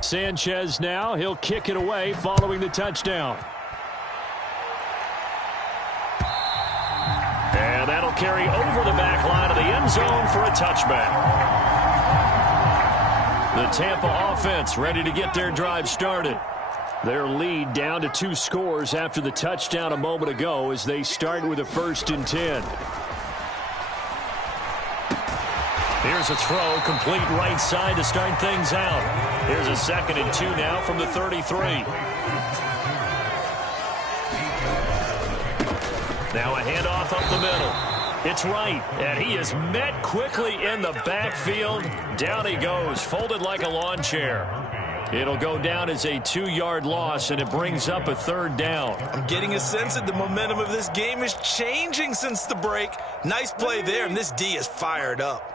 Sanchez now, he'll kick it away following the touchdown. And that'll carry over the back line of the end zone for a touchback. The Tampa offense ready to get their drive started. Their lead down to 2 scores after the touchdown a moment ago as they start with a 1st and 10. Here's a throw, complete right side to start things out. Here's a 2nd and 2 now from the 33. Now a handoff up the middle. It's right, and he is met quickly in the backfield. Down he goes, folded like a lawn chair. It'll go down as a 2-yard loss, and it brings up a 3rd down. I'm getting a sense that the momentum of this game is changing since the break. Nice play there, and this D is fired up.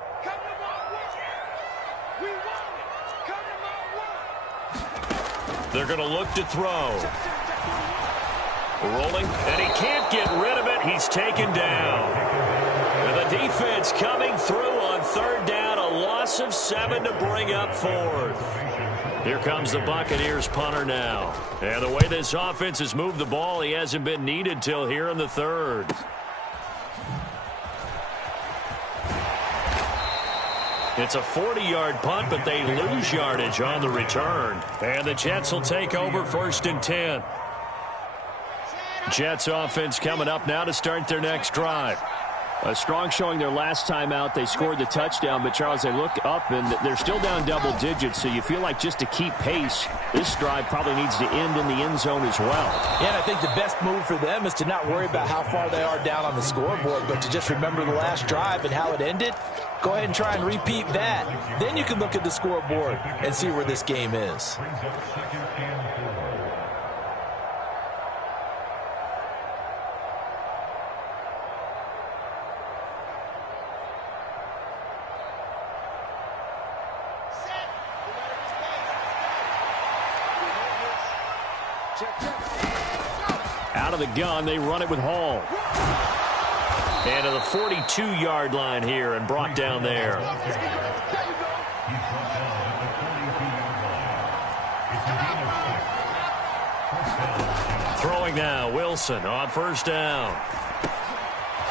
They're going to look to throw. Rolling, and he can't get rid of it. He's taken down. And the defense coming through on 3rd down. A loss of 7 to bring up 4th. Here comes the Buccaneers punter now. And the way this offense has moved the ball, he hasn't been needed till here in the 3rd. It's a 40-yard punt, but they lose yardage on the return. And the Jets will take over 1st and 10. Jets offense coming up now to start their next drive. A strong showing their last time out. They scored the touchdown, but, Charles, they look up, and they're still down double digits, so you feel like just to keep pace, this drive probably needs to end in the end zone as well. Yeah, and I think the best move for them is to not worry about how far they are down on the scoreboard, but to just remember the last drive and how it ended. Go ahead and try and repeat that. Then you can look at the scoreboard and see where this game is. Out of the gun, they run it with Hall. And to the 42-yard line here and brought down there. Throwing now, Wilson on 1st down.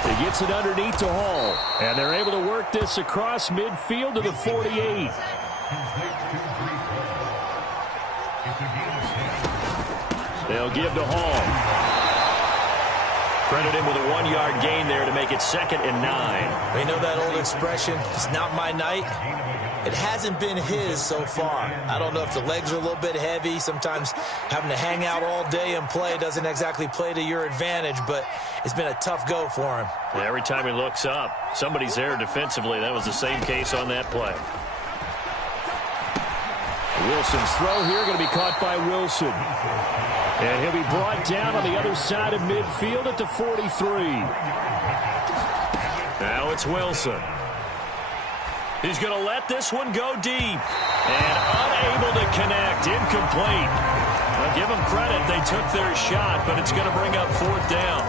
He gets it underneath to Hall. And they're able to work this across midfield to the 48. They'll give to Hall. Credit him with a 1-yard gain there to make it 2nd and 9. You know that old expression, it's not my night? It hasn't been his so far. I don't know if the legs are a little bit heavy. Sometimes having to hang out all day and play doesn't exactly play to your advantage, but it's been a tough go for him. Yeah, every time he looks up, somebody's there defensively. That was the same case on that play. Wilson's throw here going to be caught by Wilson. And he'll be brought down on the other side of midfield at the 43. Now it's Wilson. He's going to let this one go deep. And unable to connect. Incomplete. Well, give them credit. They took their shot, but it's going to bring up 4th down.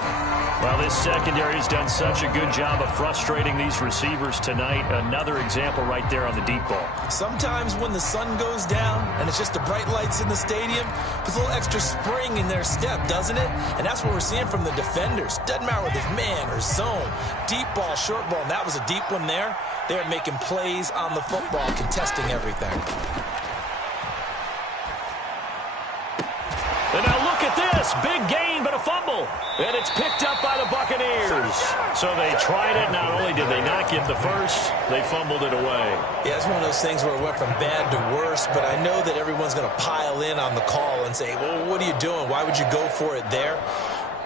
Well, this secondary has done such a good job of frustrating these receivers tonight. Another example right there on the deep ball. Sometimes when the sun goes down and it's just the bright lights in the stadium, puts a little extra spring in their step, doesn't it? And that's what we're seeing from the defenders. Doesn't matter whether it's man or zone. Deep ball, short ball, and that was a deep one there. They're making plays on the football, contesting everything. And now look at this. Big gain, but a fumble. And it's picked up by the Buccaneers. So they tried it. Not only did they not get the first, they fumbled it away. Yeah, it's one of those things where it went from bad to worse, but I know that everyone's going to pile in on the call and say, well, what are you doing? Why would you go for it there?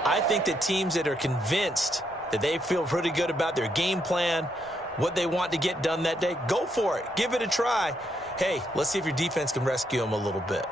I think that teams that are convinced that they feel pretty good about their game plan, what they want to get done that day, go for it. Give it a try. Hey, let's see if your defense can rescue them a little bit.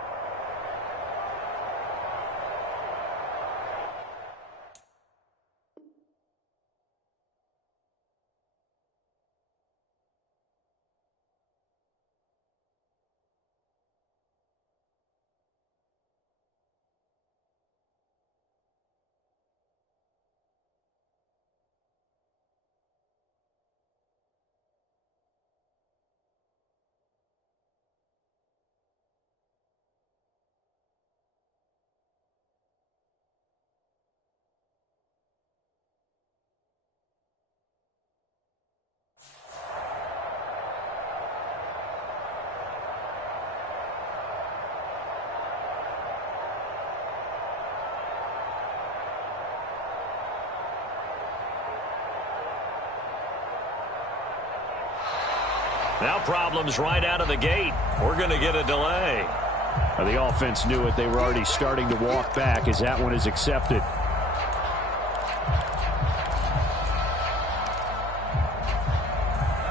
Now problems right out of the gate. We're going to get a delay. The offense knew it. They were already starting to walk back as that one is accepted.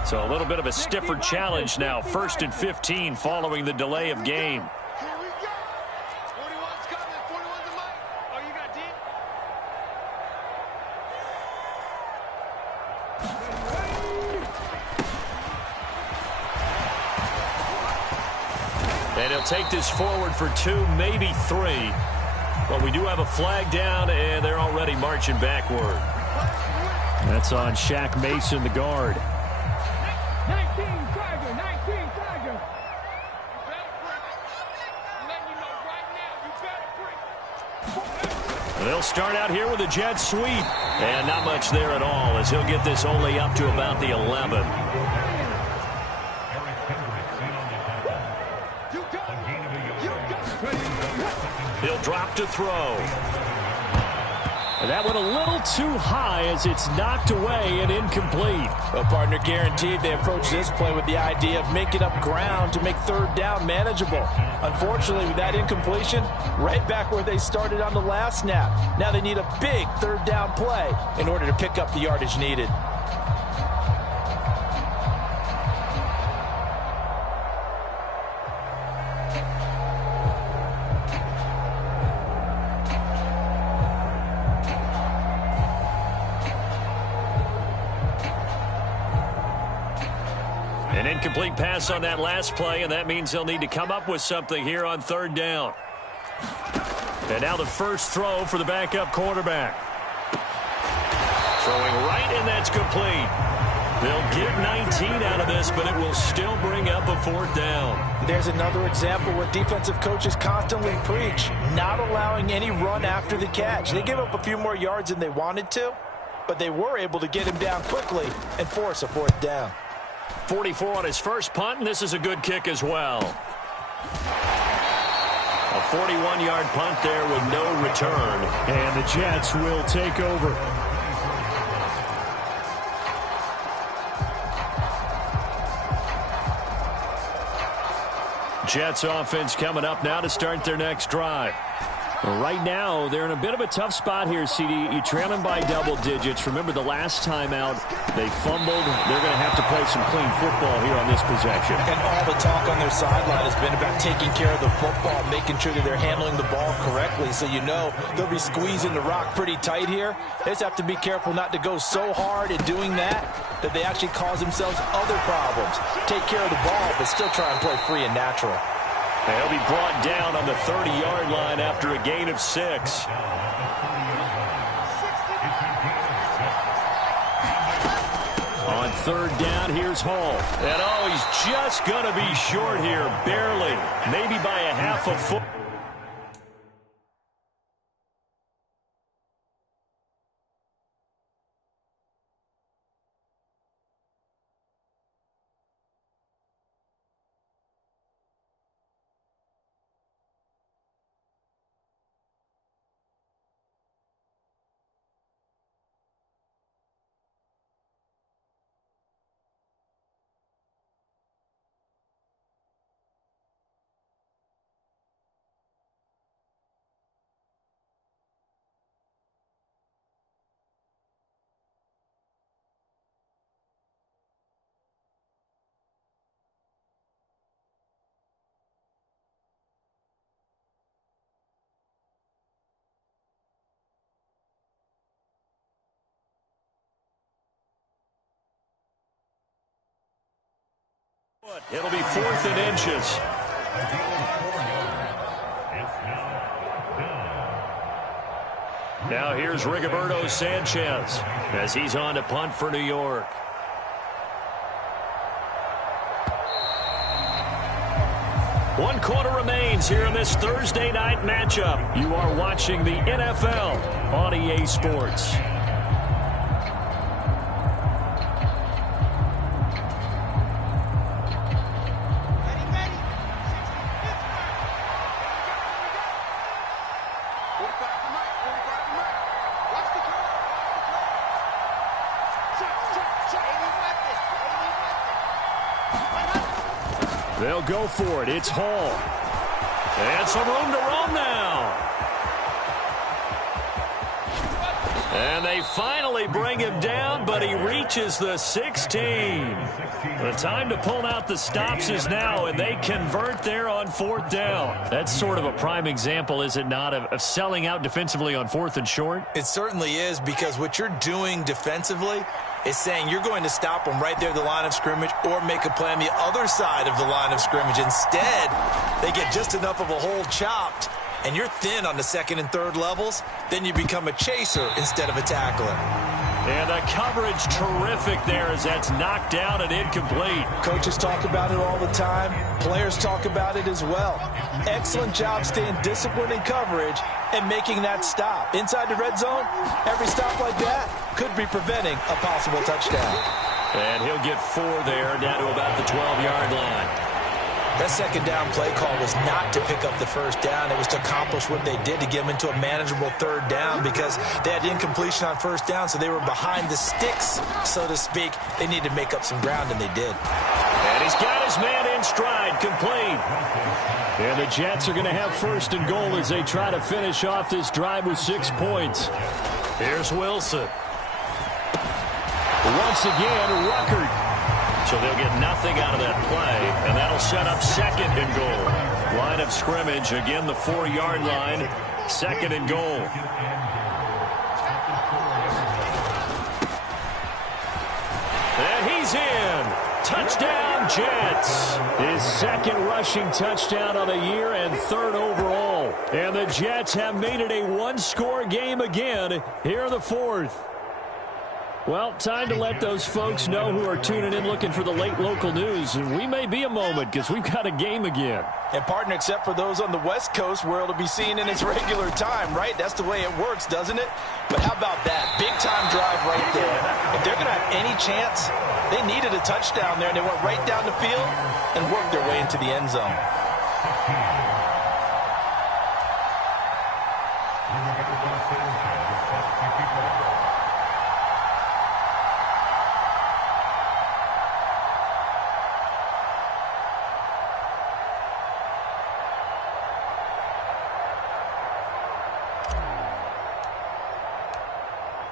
So a little bit of a stiffer challenge now. 1st and 15 following the delay of game. And he'll take this forward for 2, maybe 3. But we do have a flag down, and they're already marching backward. That's on Shaq Mason, the guard. 19 Tiger. They'll start out here with a jet sweep. And not much there at all, as he'll get this only up to about the 11. He'll drop to throw. And that went a little too high as it's knocked away and incomplete. Well, partner, guaranteed they approach this play with the idea of making up ground to make 3rd down manageable. Unfortunately, with that incompletion, right back where they started on the last snap. Now they need a big 3rd down play in order to pick up the yardage needed. An incomplete pass on that last play, and that means they'll need to come up with something here on 3rd down. And now the first throw for the backup quarterback. Throwing right, and that's complete. They'll get 19 out of this, but it will still bring up a 4th down. There's another example what defensive coaches constantly preach, not allowing any run after the catch. They gave up a few more yards than they wanted to, but they were able to get him down quickly and force a 4th down. 44 on his first punt, and this is a good kick as well. A 41-yard punt there with no return. And the Jets will take over. Jets offense coming up now to start their next drive. Right now, they're in a bit of a tough spot here, CD. You trail them by double digits. Remember the last time out, they fumbled. They're going to have to play some clean football here on this possession. And all the talk on their sideline has been about taking care of the football, making sure that they're handling the ball correctly. So you know they'll be squeezing the rock pretty tight here. They just have to be careful not to go so hard in doing that they actually cause themselves other problems. Take care of the ball, but still try and play free and natural. They'll be brought down on the 30-yard line after a gain of 6. On 3rd down, here's Hall. And oh, he's just going to be short here, barely, maybe by a half a foot. It'll be 4th and inches. Now here's Rigoberto Sanchez as he's on to punt for New York. One quarter remains here in this Thursday night matchup. You are watching the NFL on EA Sports. They'll go for it. It's Hall. And some room to roam now. And they finally bring him down, but he reaches the 16. The time to pull out the stops is now, and they convert there on 4th down. That's sort of a prime example, is it not, of selling out defensively on 4th and short? It certainly is, because what you're doing defensively is saying you're going to stop them right there at the line of scrimmage or make a play on the other side of the line of scrimmage. Instead, they get just enough of a hole chopped, and you're thin on the 2nd and 3rd levels, then you become a chaser instead of a tackler. And the coverage terrific there as that's knocked down and incomplete. Coaches talk about it all the time. Players talk about it as well. Excellent job staying disciplined in coverage and making that stop. Inside the red zone, every stop like that could be preventing a possible touchdown. And he'll get 4 there, down to about the 12-yard line. That 2nd down play call was not to pick up the 1st down. It was to accomplish what they did, to get them into a manageable 3rd down, because they had incompletion on 1st down, so they were behind the sticks, so to speak. They needed to make up some ground, and they did. And he's got his man in stride, complete. And the Jets are going to have 1st and goal as they try to finish off this drive with 6 points. Here's Wilson. Once again, Ruckert. So they'll get nothing out of that play, and that'll set up 2nd and goal. Line of scrimmage, again the 4-yard line, 2nd and goal. And he's in. Touchdown, Jets. His 2nd rushing touchdown of the year and 3rd overall. And the Jets have made it a one-score game again here in the 4th. Well, time to let those folks know who are tuning in looking for the late local news. And we may be a moment because we've got a game again. And, partner, except for those on the West Coast where it'll be seen in its regular time, right? That's the way it works, doesn't it? But how about that? Big-time drive right there. If they're going to have any chance, they needed a touchdown there, and they went right down the field and worked their way into the end zone.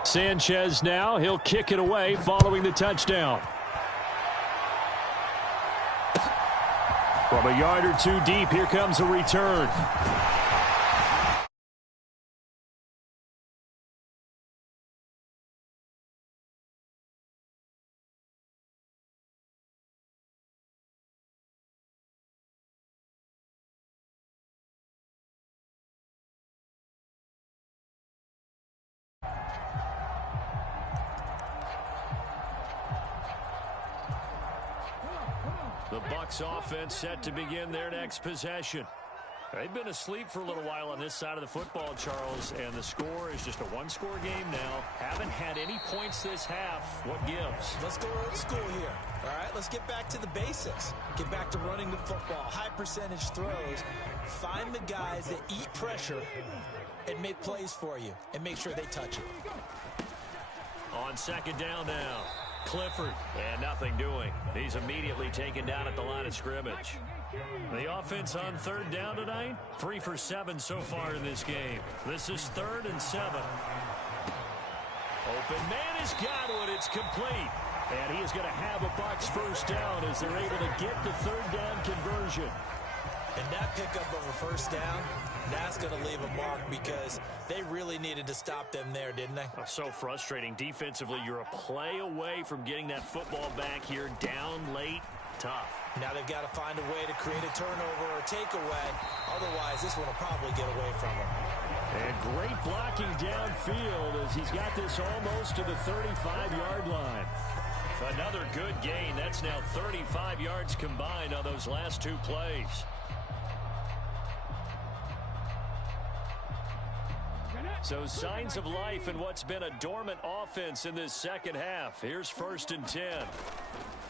Sanchez now. He'll kick it away following the touchdown. From a yard or 2 deep, here comes a return. The Bucs offense set to begin their next possession. They've been asleep for a little while on this side of the football, Charles, and the score is just a one-score game now. Haven't had any points this half. What gives? Let's go old school here. All right, let's get back to the basics. Get back to running the football, high percentage throws. Find the guys that eat pressure and make plays for you, and make sure they touch it. On 2nd down now. Clifford, and nothing doing. He's immediately taken down at the line of scrimmage. The offense on 3rd down tonight, 3 for 7 so far in this game. This is 3rd and 7. Open man has got it. It's complete. And he is going to have a Bucs 1st down as they're able to get the 3rd down conversion. And that pickup of a 1st down, that's going to leave a mark because they really needed to stop them there, didn't they? Oh, so frustrating. Defensively, you're a play away from getting that football back here. Down late, tough. Now they've got to find a way to create a turnover or takeaway. Otherwise, this one will probably get away from them. And great blocking downfield as he's got this almost to the 35-yard line. Another good gain. That's now 35 yards combined on those last 2 plays. So signs of life in what's been a dormant offense in this 2nd half. Here's 1st and 10.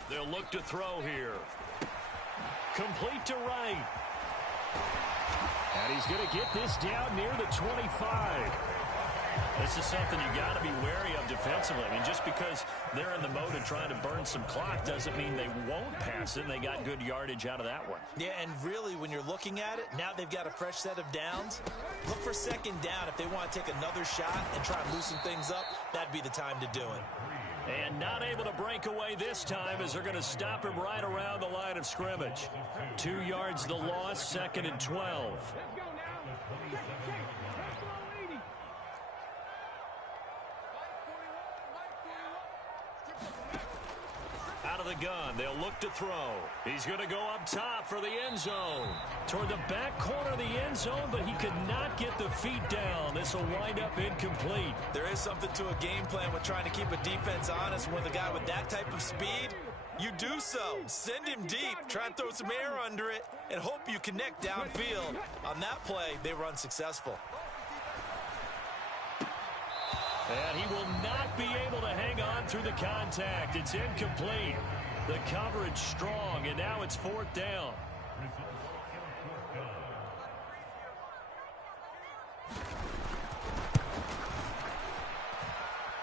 They'll look to throw here. Complete to right. And he's going to get this down near the 25. This is something you got to be wary of defensively. I mean, just because they're in the mode of trying to burn some clock doesn't mean they won't pass it. And they got good yardage out of that one. Yeah, and really, when you're looking at it, now they've got a fresh set of downs. Look for second down. If they want to take another shot and try and loosen things up, that'd be the time to do it. And not able to break away this time as they're going to stop him right around the line of scrimmage. 2 yards the loss, 2nd and 12. Let's go now. Check. Let's go, 80. Out of the gun, they'll look to throw. He's going to go up top for the end zone. Toward the back corner of the end zone, but he could not get the feet down. This will wind up incomplete. There is something to a game plan with trying to keep a defense honest. With a guy with that type of speed, you do so. Send him deep, try and throw some air under it, and hope you connect downfield. On that play, they were unsuccessful. And he will not be able to hang on through the contact. It's incomplete. The coverage strong, and now it's 4th down.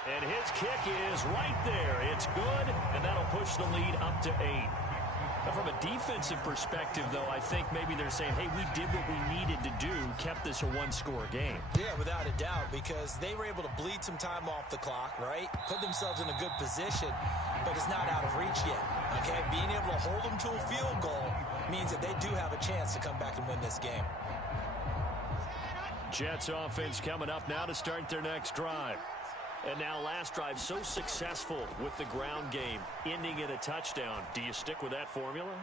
And his kick is right there. It's good, and that'll push the lead up to 8. Now, from a defensive perspective, though, I think maybe they're saying, hey, we did what we needed to do, kept this a one-score game. Yeah, without a doubt, because they were able to bleed some time off the clock, right? Put themselves in a good position, but it's not out of reach yet, okay? Being able to hold them to a field goal means that they do have a chance to come back and win this game. Jets offense coming up now to start their next drive. And now last drive so successful with the ground game, ending in a touchdown. Do you stick with that formula?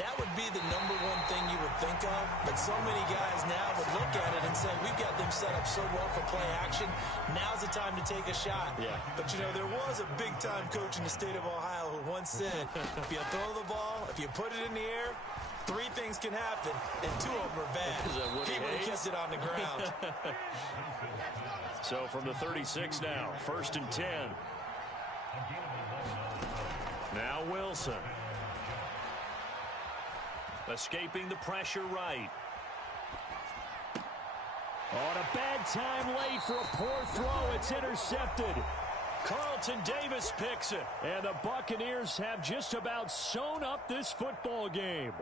That would be the number one thing you would think of, but so many guys now would look at it and say, we've got them set up so well for play action. Now's the time to take a shot. Yeah. But, you know, there was a big-time coach in the state of Ohio who once said, if you throw the ball, if you put it in the air, 3 things can happen, and 2 of them are bad. He would have kept it on the ground. So from the 36 now, 1st and 10. Now Wilson. Escaping the pressure right. On a bad time late for a poor throw. It's intercepted. Carlton Davis picks it. And the Buccaneers have just about sewn up this football game.